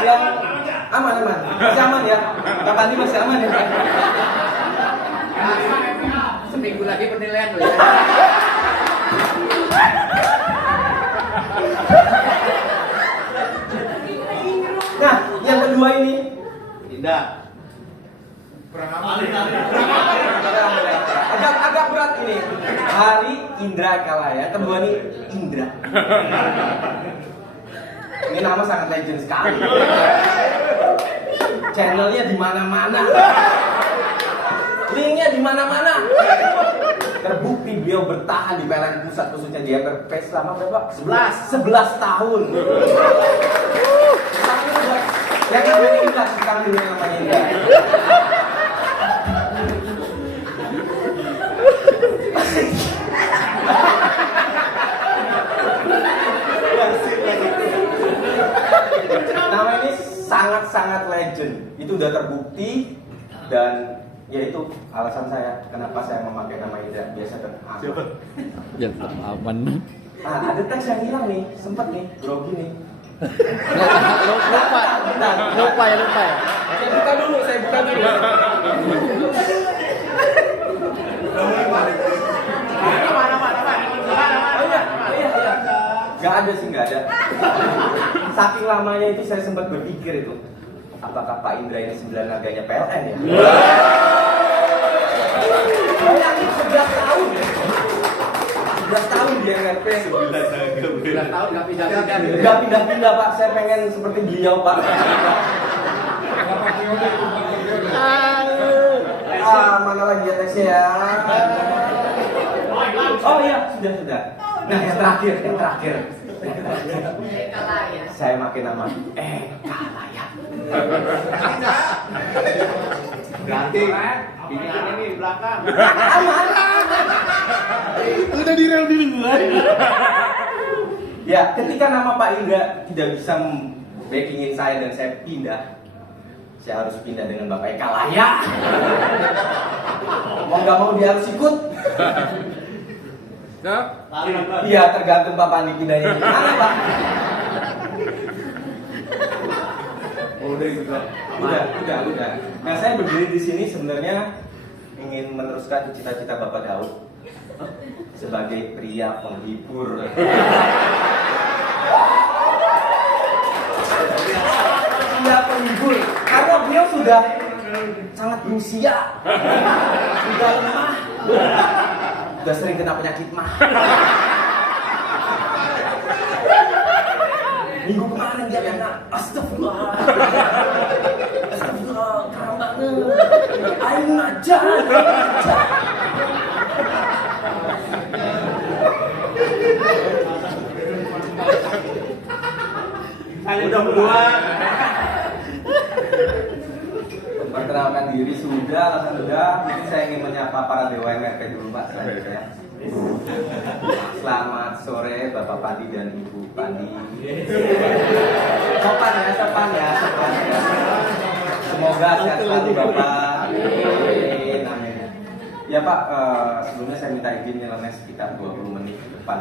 Yang aman. Masih aman ya. Kak Pandi masih aman ya. Seminggu lagi penilaian loh ya. Nah, yang kedua ini Indah. agak berat ini. Hari Indra Kalaya. Kedua nih Indra. Ini nama sangat legend sekali. Channelnya di mana-mana. Linknya di mana-mana. Terbukti beliau bertahan di PLN Pusat khususnya di MRP selama berapa? 11 tahun. Yang namanya Indra, sekarang dulu yang namanya Indra. Nama ini sangat-sangat legend. Itu udah terbukti dan ya itu alasan saya kenapa saya memakai nama Indra biasa dan aman. Ya tetap aman. Ada teks yang hilang nih, sempet nih, grogi nih. Lupa ya. Saya buka dulu. Gak ada. Saking lamanya itu saya sempat berpikir itu, apakah Pak Indra ini 9 naganya PLN ya? Bayangin 11 tahun ya. 11 tahun di MRP. 11 tahun nggak pindah-pindah. Gak pindah-pindah Pak, saya pengen seperti beliau Pak. Mana lagi ya teksnya ya? Oh iya, sudah. Nah yang terakhir. Saya makin nama Kalaya. Ganti. Pilihannya nih belakang. Aman. Udah di rel duluan. Ya, ketika nama Pak Indra tidak bisa backingin saya dan saya pindah, saya harus pindah dengan Bapak Kalaya. Mau nggak mau dia harus ikut. Iya, tergantung Pak Pandi pindahnya gimana Pak. Udah. Nah, saya berdiri di sini sebenarnya ingin meneruskan cita-cita Bapak Daud sebagai pria penghibur. Pria penghibur, karena beliau sudah sangat berusia, sudah lemah, sudah sering kena penyakit mah. Minggu kemarin dia kena astagfirullah, keren banget. Ayo ngajar. Udah berdua. Memperkenalkan diri sudah, alasan sudah. Mungkin saya ingin menyapa para dewa MRP dulu Pak. Selanjutnya. Selamat sore Bapak Pandi dan Ibu Pandi. Sopan ya. Semoga sehat selalu Bapak. Amin. Ya Pak, sebelumnya saya minta izin nyeleneh sekitar 20 menit ke depan.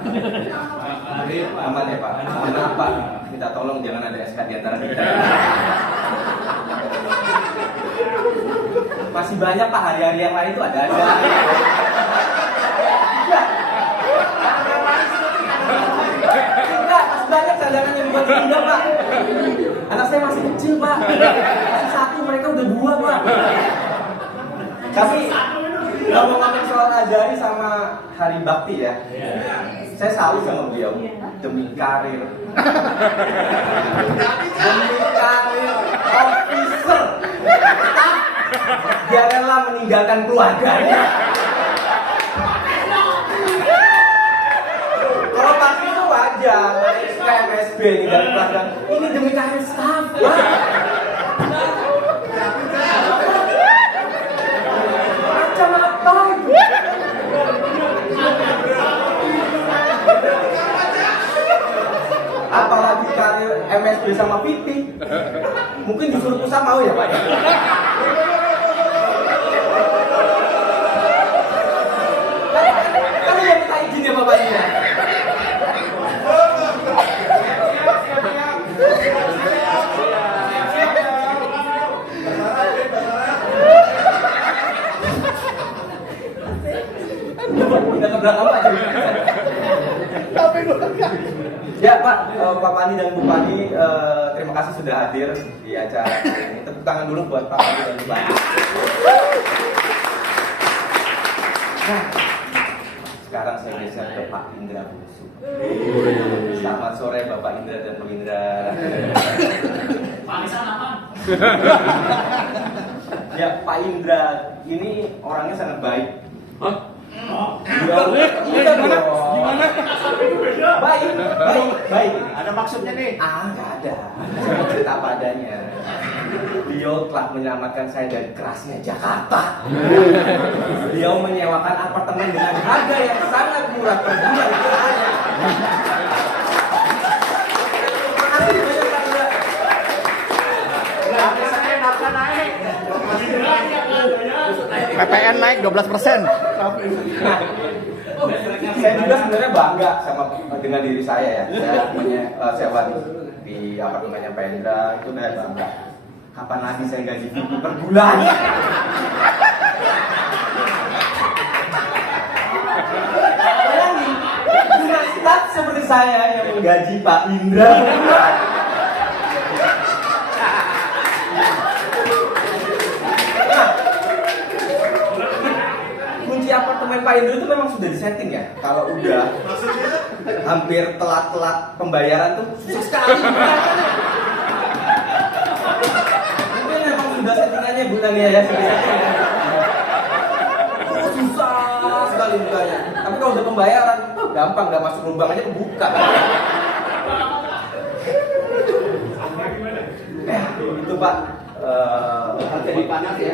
Aman ya Pak? Maaf Pak, minta tolong jangan ada SK di antara kita. Masih banyak Pak, hari-hari yang lain itu ada. Enggak, masih banyak cadangan yang buat pindah Pak. Anak saya masih kecil Pak, masih 1, mereka udah 2 Pak. Tapi ngomong-ngomong soal Azari sama Hari Bakti ya, saya salut sama beliau demi karir officer, dia rela meninggalkan keluarganya. Kalau pasti itu wajar, KMSB ninggalin keluarga. Ini demi karir staff, Pak. Macam apa itu? Apalagi karir MSB sama PT. Mungkin disuruh pusat mau ya Pak ya? Kamu yang minta izin ya Bapak ini ya? Pak Pani dan Bu Pani, terima kasih sudah hadir di acara ini. Tepuk tangan dulu buat Pak Pani dan Bu Pani. Nah, sekarang saya geser ke Pak Indra Busu. Selamat sore Bapak Indra dan Bu Indra. Ya, Pak Indra ini orangnya sangat baik. Gimana? Baik. Ada maksudnya nih. Nggak ada. Saya cerita apa adanya. Beliau telah menyelamatkan saya dari kerasnya Jakarta. Beliau menyewakan apartemen dengan harga yang sangat murah per bulan untuk saya. Terima kasih banyak Pak Indra. Tapi saya nafkah naik. PPN naik 12%. Saya juga sebenarnya bangga dengan diri saya ya. Saya punya sewa di apartemennya Pak Indra, itu saya bangga. Kapan lagi saya gaji VIP per bulan? Bayangin, punya staff seperti saya yang menggaji Pak Indra. Kunci apartemen Pak Indra itu memang sudah disetting ya. Kalau udah hampir telat-telat pembayaran tuh susah sekali. Mungkin memang sudah settingannya Bu Tania ya. Susah sekali bukanya. Tapi kalau udah pembayaran, gampang, nggak masuk lubang aja kebuka. Itu Pak. Jadi panas ya.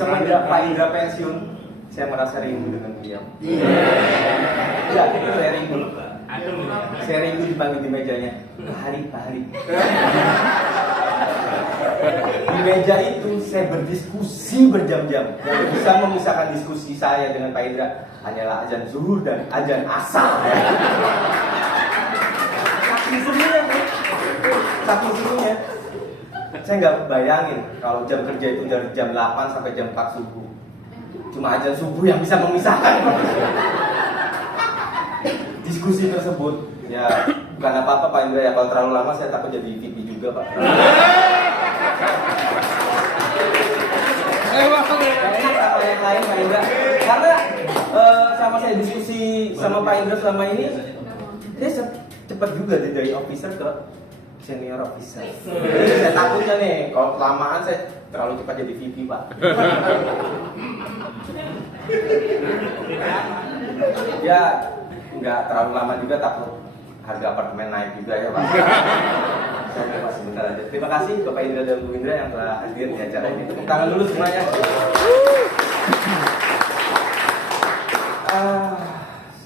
Semenjak Pak Indra pensiun, saya merasa rindu dengan beliau. Ya, itu saya rindu. Saya rindu dipanggil di mejanya. Pak Hari. Di meja itu saya berdiskusi berjam-jam. Yang bisa memisahkan diskusi saya dengan Pak Indra hanyalah azan zuhur dan azan asar. Saking serunya, saking serunya. Saya nggak bayangin kalau jam kerja itu dari jam 8 sampai jam 4 subuh. Cuma azan subuh yang bisa memisahkan. Diskusi tersebut, ya bukan apa-apa Pak Indra ya. Kalau terlalu lama saya takut jadi VP juga Pak. Kayaknya sama yang lain Pak Indra. Karena sama saya diskusi sama Pak Indra selama ini, saya cepat juga dari officer ke senior officer. Saya takutnya nih, kalau kelamaan saya terlalu cepat jadi VP Pak. Ya, nggak terlalu lama juga, takut harga apartemen naik juga ya Pak. Saya masih sebentar aja. Terima kasih Bapak Indra dan Bu Indra yang telah hadir di acara ini. Tepuk tangan dulu semuanya.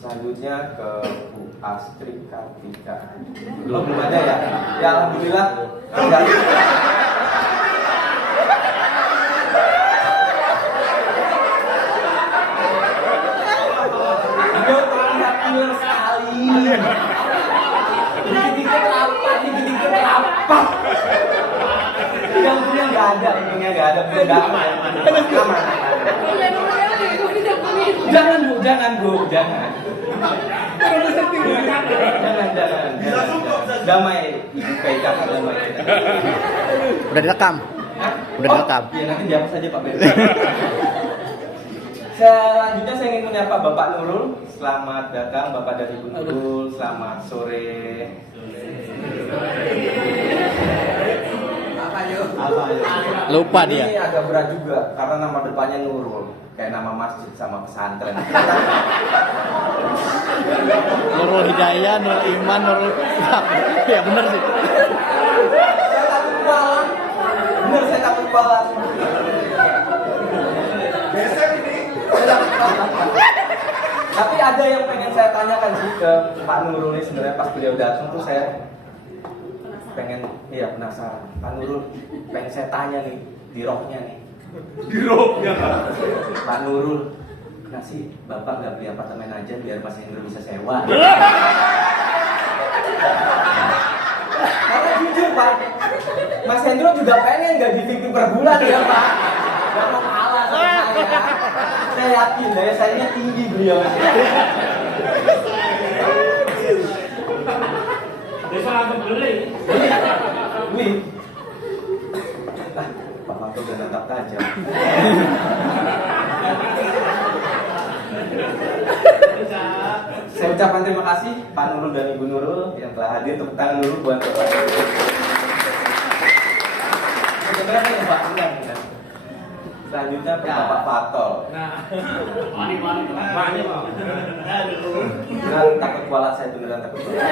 Selanjutnya ke Bu Astri Kartika. Belum ada ya? Ya alhamdulillah. Beliau terlihat killer sekali. Dikit-dikit rapat. Yang punya nggak ada, untungnya nggak ada. Aman. Jangan Bu, jangan. Damai, baik damai. Udah direkam. Udah direkam. Iya nanti dihapus saja Pak Ben. Selanjutnya saya ingin menyapa Bapak Nurul. Selamat datang Bapak dari Bu Nurul. Selamat sore. Lupa Ini dia. agak berat juga karena nama depannya Nurul, kayak nama masjid sama pesantren. Nurul Hidayah, Nurul Iman, Nurul Islam. Ya bener sih. Saya takut kepala. Tapi ada yang pengen saya tanyakan sih ke Pak Nurul ini sebenarnya pas beliau datang tuh saya pengen, iya penasaran. Pak Nurul, pengen saya tanya nih di rohnya nih. Di roknya. Pak Nurul, kenapa sih Bapak nggak beli apartemen aja biar Mas Hendro bisa sewa? Karena jujur Pak, Mas Hendro juga pengen gaji VIP per bulan ya Pak. Gak mau kalah Saya yakin daya saingnya tinggi beliau. Desa agak beli. Wih. Pak Mato udah tetap aja. Saya ucapkan terima kasih Pak Nurul dan Ibu Nurul yang telah hadir. Tepuk tangan dulu buat Bapak. Sebenarnya Pak Enggak. Selanjutnya ke Bapak Fatol. Mani. Beneran takut kualat, saya beneran takut kualat.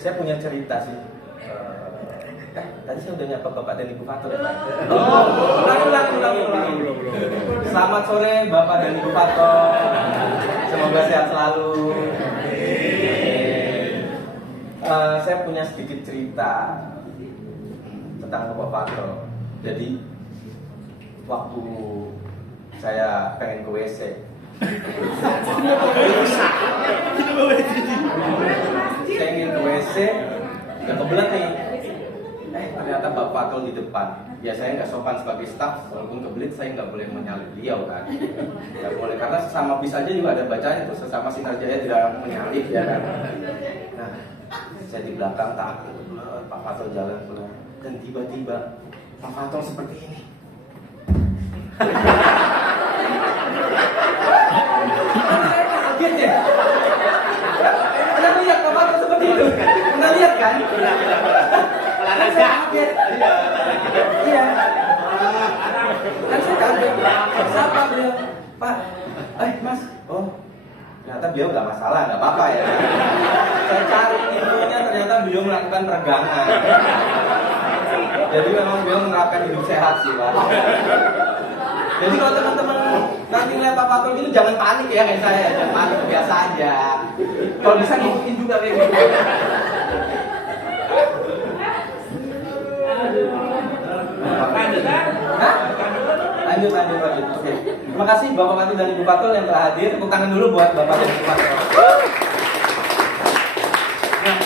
Saya punya cerita sih. Tadi saya udah nyapa Bapak dan Ibu Fatol ya Pak? Ulangi. Selamat sore Bapak dan Ibu Fatol. Semoga sehat selalu. Saya punya sedikit cerita tentang Bapak Fatol. Jadi waktu saya pengen ke WC, saya ingin ke WC, nggak kebelet nih. Ternyata Bapak Fatol di depan. Ya saya nggak sopan sebagai staf, walaupun kebelit saya nggak boleh menyalip beliau kan. Nggak boleh, karena sesama bis aja juga ada bacanya tuh, sesama Sinar Jaya tidak menyalip ya kan. Nah, saya di belakang takut, Pak Fatol jalan keluar, dan tiba-tiba Pak Fatol seperti ini. Saya kaget ya. Pernah lihat Pak Fatol seperti itu? Pernah lihat kan? Kan saya kaget. Iya. Kan saya kaget. Siapa beliau? Pak, Mas. Oh, ternyata beliau nggak masalah, nggak apa-apa ya. Saya cari infonya, ternyata beliau melakukan peregangan. Jadi memang beliau menerapkan hidup sehat sih Pak. Jadi kalau teman-teman nanti ngeliat Pak Fatol gitu jangan panik ya kayak saya, jangan panik, biasa aja. Kalau bisa ngikutin juga kayak gitu. Lanjut. Oke. Terima kasih Bapak Fatol dan Ibu Fatol yang telah hadir. Tepuk tangan dulu buat Bapak dan Ibu Fatol. Nah,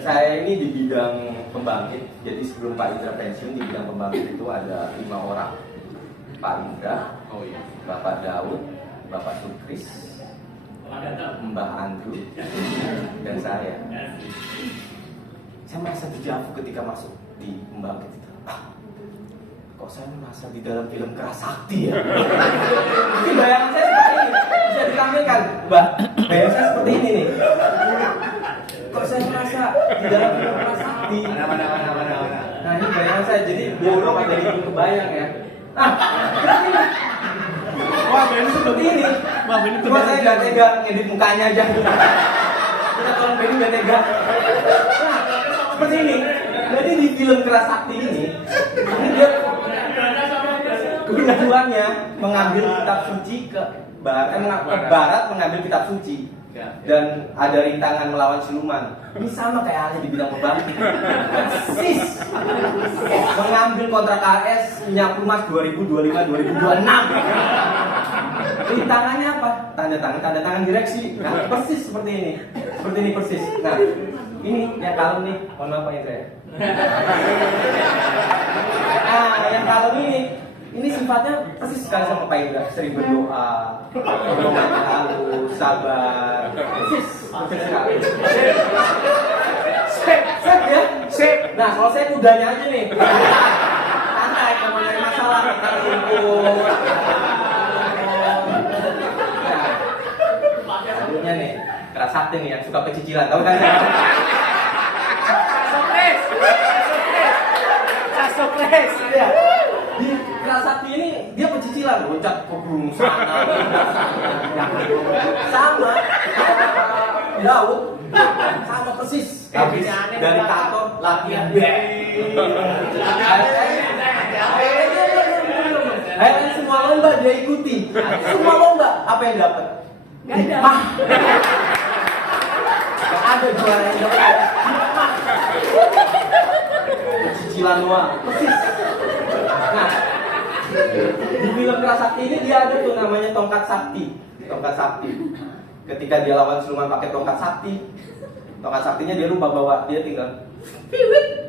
saya ini di bidang pembangkit. Jadi sebelum Pak Indra pensiun, di bidang pembangkit itu ada 5 orang. Pak Indra, Bapak Daud, Bapak Sukris, Mbah Andrew, dan saya. Saya merasa dijavu ketika masuk di pembangkit itu. Kok saya merasa di dalam film Keras Sakti ya? Mungkin bayangan saya seperti ini. Bisa ditampilkan, Mbak. Bayangan saya seperti ini nih. Kok saya merasa di dalam film Keras Sakti? Mana. Nah ini bayangan saya, jadi bolong jadi kebayang ya. Seperti ini. Wah, Benny seperti ini. Cuma saya nggak tega ngedit mukanya aja. Kita tolong Benny nggak tega. Nah, seperti ini. Jadi di film Keras Sakti ini dia kebetulannya mengambil kitab suci ke barat mengambil kitab suci. Dan ada rintangan melawan siluman. Ini sama kayak halnya di bidang pembangkit. Persis. Mengambil kontrak AS Minyak Rumas 2025-2026. Rintangannya apa? Tanda tangan direksi. Nah, persis seperti ini. Seperti ini persis. Nah, ini yang kalem nih. Mohon maaf Pak Indra. Nah, yang kalem ini sifatnya persis sekali sama Pak Indra. Sering berdoa, ngomongnya halus, sabar. Persis sekali. Sip ya? Sip. Nah, kalau saya kudanya aja nih. Santai, kalau ada masalah kita kumpul. Nah, selanjutnya nih, Keras Sakti nih yang suka pecicilan, tahu kan? Sasopres. Ya. Di Keras Sakti ini dia pecicilan, loncat ke gunung sana, sama Daud, sama persis. Habis dari kantor latihan semua lomba dia ikuti. Semua lomba apa yang dapat? Gak ada juara yang dapat. Cicilan doang, persis. Nah, di film Keras Sakti ini dia ada tuh namanya tongkat sakti. Tongkat sakti. Ketika dia lawan siluman pakai tongkat sakti, tongkat saktinya dia lupa bawa, dia tinggal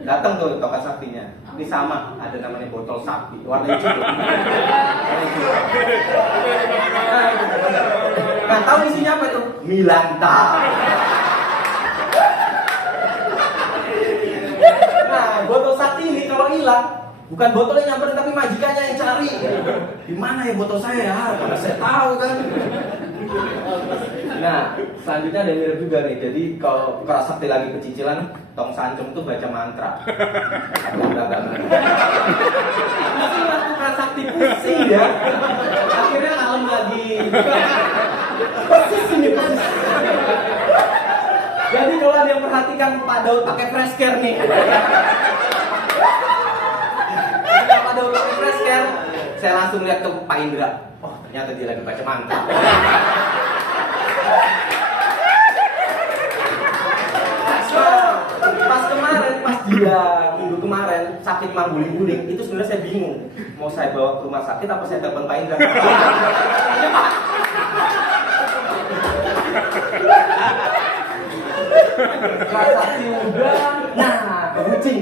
Datang tuh tongkat saktinya. Ini sama, ada namanya botol sakti, warna hijau. Warna hijau. Nah, tahu isinya apa itu? Milanta. Nah, botol sakti ini kalau hilang, bukan botolnya nyamperin tapi majikannya yang cari. Di mana ya botol saya ya? Karena saya tahu kan. Nah, selanjutnya ada yang mirip juga nih. Jadi kalau keras sakti lagi kecicilan, tong sancung tuh baca mantra. Pusing waktu keras sakti pusing ya. Akhirnya ngalem lagi. Persis ini persis. Jadi kalau ada yang perhatikan Pak Daud pakai fresh care nih. Pak Daud pakai fresh care, saya langsung lihat ke Pak Indra. Oh, ternyata dia lagi baca mantra. Pas kemarin, pas dia minggu kemarin sakit mangguling-guling, itu sebenarnya saya bingung mau saya bawa ke rumah sakit apa saya telepon Pak Indra. Kelas sakti udah, nah kucing.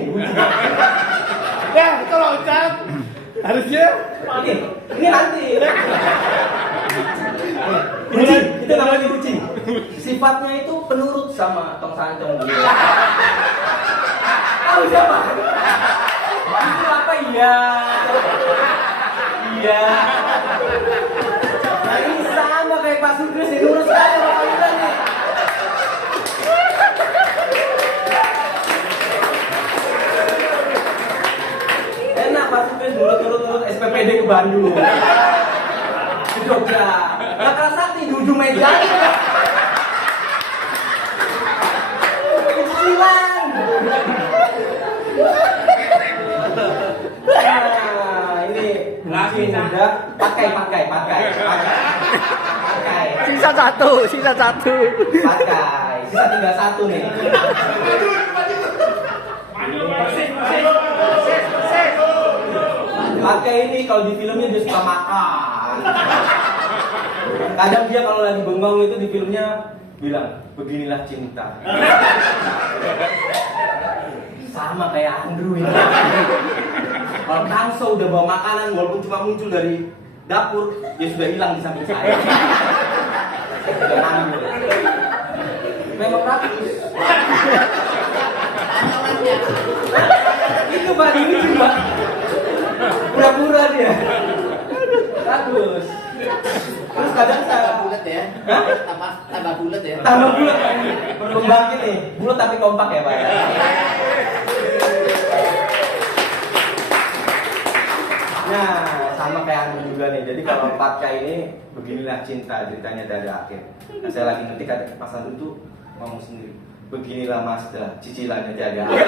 Ya, itu loncat. Harusnya Ini nanti. Kucing, itu namanya kucing. Sifatnya itu penurut sama tong sancong. Tahu siapa? Itu apa iya? Iya. Nah ini sama kayak Pak Sugris, ini urus aja Pak Indra nih. Enak Pak Sugris, nurut SPPD ke Bandung. Ke Jogja. Nah kelas sakti di ujung meja aja. Kecilan. Nah ini Lagi, udah pakai. sisa satu. Pakai. Sisa tinggal satu nih. Pakai ini kalau di filmnya dia suka makan. Kadang dia kalau lagi bengong itu di filmnya bilang, beginilah cinta. Sama kayak Andrew ini. Kalau Kangso udah bawa makanan, walaupun cuma muncul dari dapur, dia sudah hilang di samping saya. Sudah nanggur. Memang praktis. Itu Pak, ini sih Pak. Pura-pura dia. Bagus. Terus kadang saya bulat ya. Hah? Tambah bulat ya. Tambah bulat. Kembang nih. Bulat tapi kompak ya Pak. Nah, sama kayak Anu juga nih. Jadi kalau Patka ini beginilah cinta ceritanya dari akhir. Nah, saya lagi ngetik kata Mas Anu tuh ngomong sendiri. Beginilah Mazda, cicilannya dari akhir.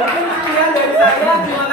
Mungkin sekian dari saya. Terima